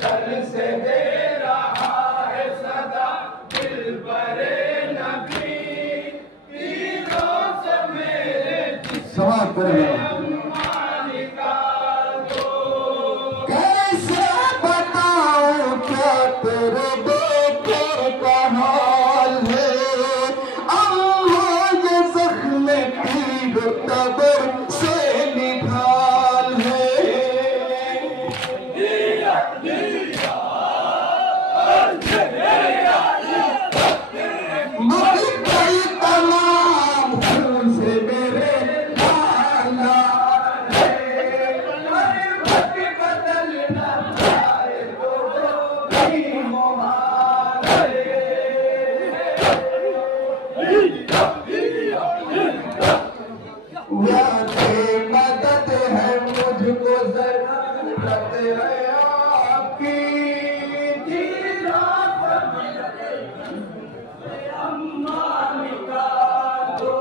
मकतल से दे रहा है सदा दिल बरे नबी, तीरों से मेरे जिस्म अम्मा निकाल दो। कैसे बताऊं क्या तेरे बेटे का हाल है, अम्मा ये जख्म तीर कब्र से निकाल है। मकतल तमाम खून से मेरे लाला है, बदल न पाए तो भी मुहाल याद मदद है मुझको जरूरत है आपकी, अम्मा निकाल दो।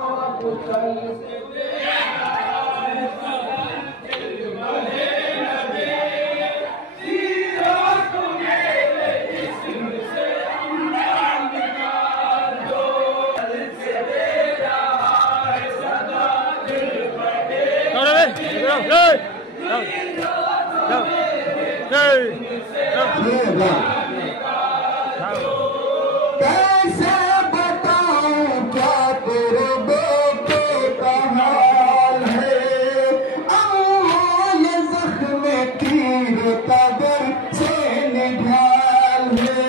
मकतल से दे रहा है सदा दिल बरे नबी, तीरों को मेरे जिस्म से अम्मा निकाल दो। मकतल से दे रहा है सदा दिल बरे नबी, तीरों को मेरे कैसे बताऊं क्या तेरे बेटे का हाल है, अम्मा ये जख्म तीर कब्र से निकाल है।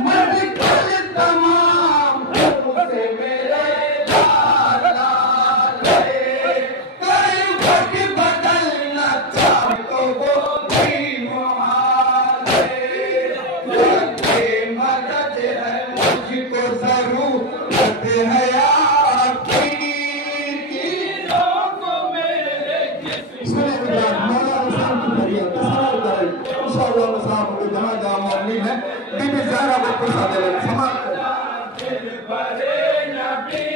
मकतल तमाम खून से मेरे लाला है, कई वक्त बदलना चाहे तो वो भी मुहाल है। ये मदद है मुझको जरूरत है आपकी, तीरों को मेरे जिस्म सुने गुजरात मौलाना साहब की फरियाद तस्वीर करें इंशाअल्लाह। साहब को जहाँ जहाँ मौलवी है बीबी ज़हरा को पैसा दे रहे समाप्त करें। दिल बरे नबी,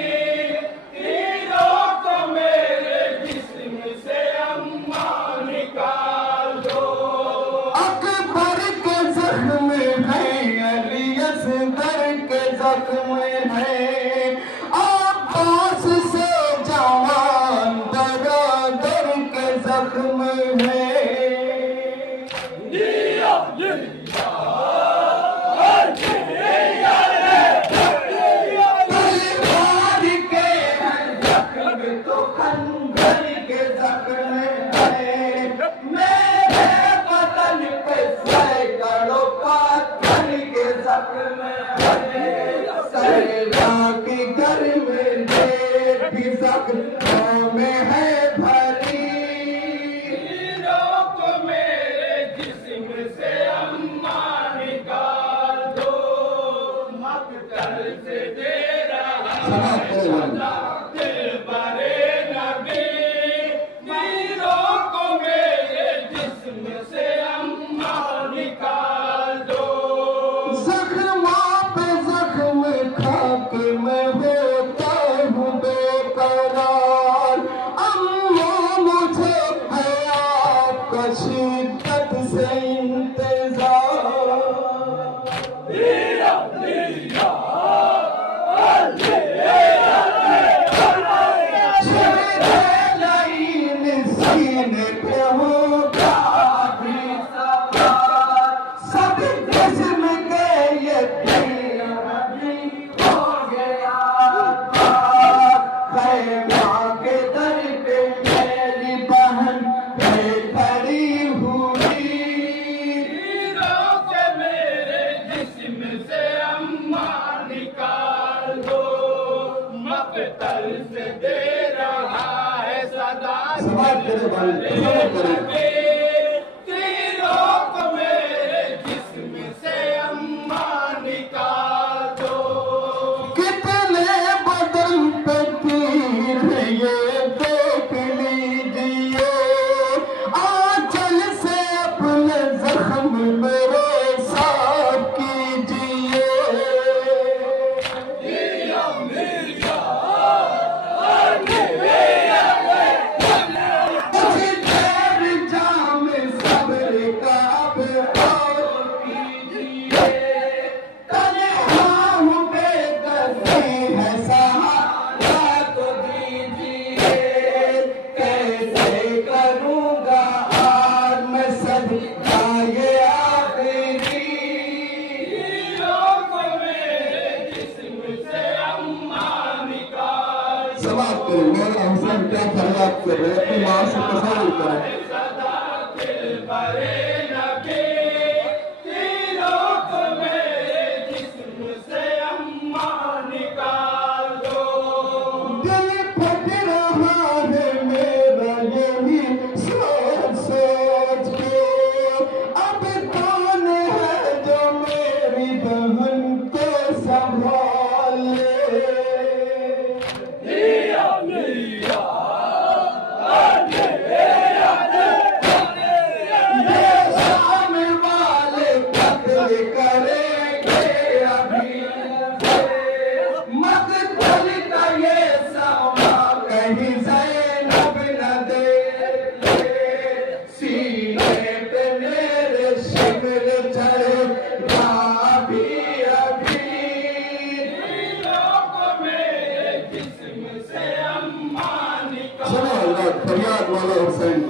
तीरों को मेरे जिस्म से अम्मा निकाल दो। अकबर के जख्म है, अली असगर के जख्म है, अब्बास से जवान बरादर के जख्म है। तलवार के हैं जख्म तो खंजर के जख्म है, मेरे बदन पे सैकड़ों पत्थर के जख्म है। सहरा के घर में भी जख्मों में है भरी, तीरों को मेरे जिस्म से अम्मा निकाल दो। मकतल से दे रहा है सदा दिल बरे नबी, तीरों को मेरे जिस्म से अम्मा निकाल दो। जख्मा पे जख्म खा के मैं होता हूँ बेकरार, अम्मा मुझे है आपका शिद्दत से इंतजार। लाइन सीने पे होगा भी सवार, सब जिस्म के ये दिल अभी हो गया पार। खैमा के दर पे मेरी बहन है खड़ी हुई, तीरों से मेरे जिस्म से अम्मा निकाल दो। मकतल से दे रहा है सदा समाप्त करें भाई, समाप्त करें। तीरों को मेरे जिस्म से अम्मा निकाल दो। कितने बदन पे तीर है ये देख लीजिए, आंचल से अपने जख्म मेरे साफ कीजिए। हुसैन क्या फरियाद कर रहे हैं, अपनी माँ से तसव्वुर करें। फरियाद वाले हुसैन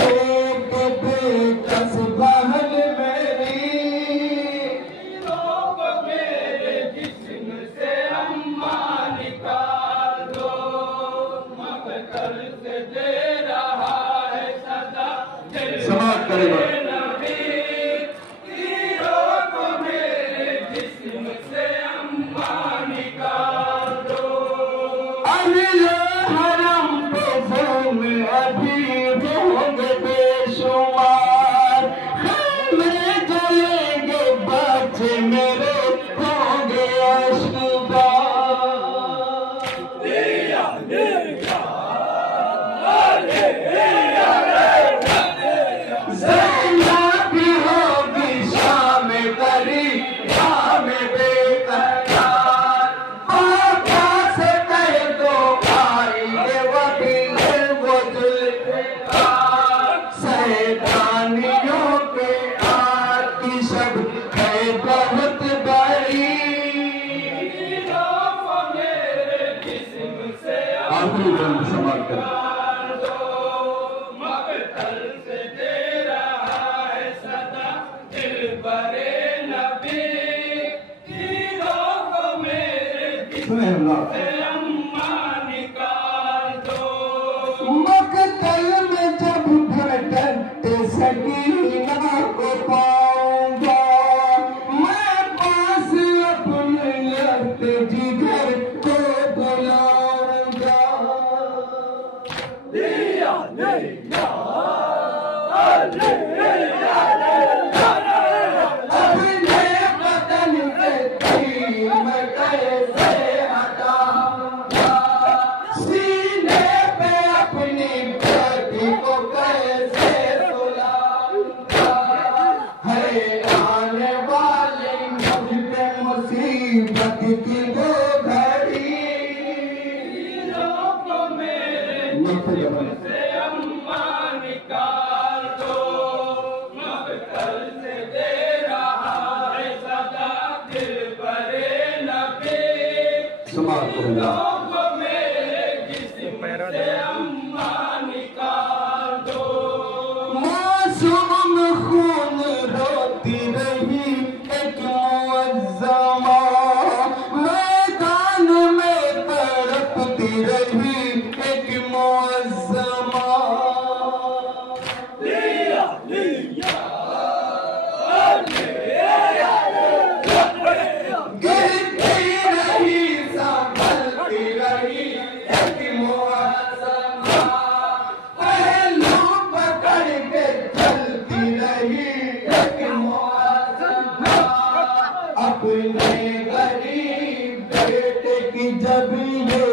Hey, आखिरी बंद समाप्त कर मकतल से दे रहा है सदा दिल बरे नबी तीरों को मेरे जिस्म से अम्मा निकाल दो। मकतल में जब भटकते सकीना को पाऊंगा मैं पास अपने लगते जिगर को बुलाऊंगा। दिया नहीं अपने बदन से तीर मैं कैसे हटाऊंगा सीने पे अपनी बेटी को कैसे सुलाऊंगा। है आने वाली मुझ पे मुसीबत की वो घड़ी तीरों को मेरे से अम्मा निकाल दो। मकतल से दे रहा है सदा दिल बरे नबी समाप्त हो गया। को मेरे जिस्म से अम्मा निकाल दो। मासूम खून रोती रही एक मुअज़्ज़मा मैदान में तड़पती रही एक मुअज़्ज़मा। गिरती रही संभलती रही एक मुअज़्ज़मा पहलू पकड़ के चलती रही एक मुअज़्ज़मा। अपने गरीब बेटे की जब ये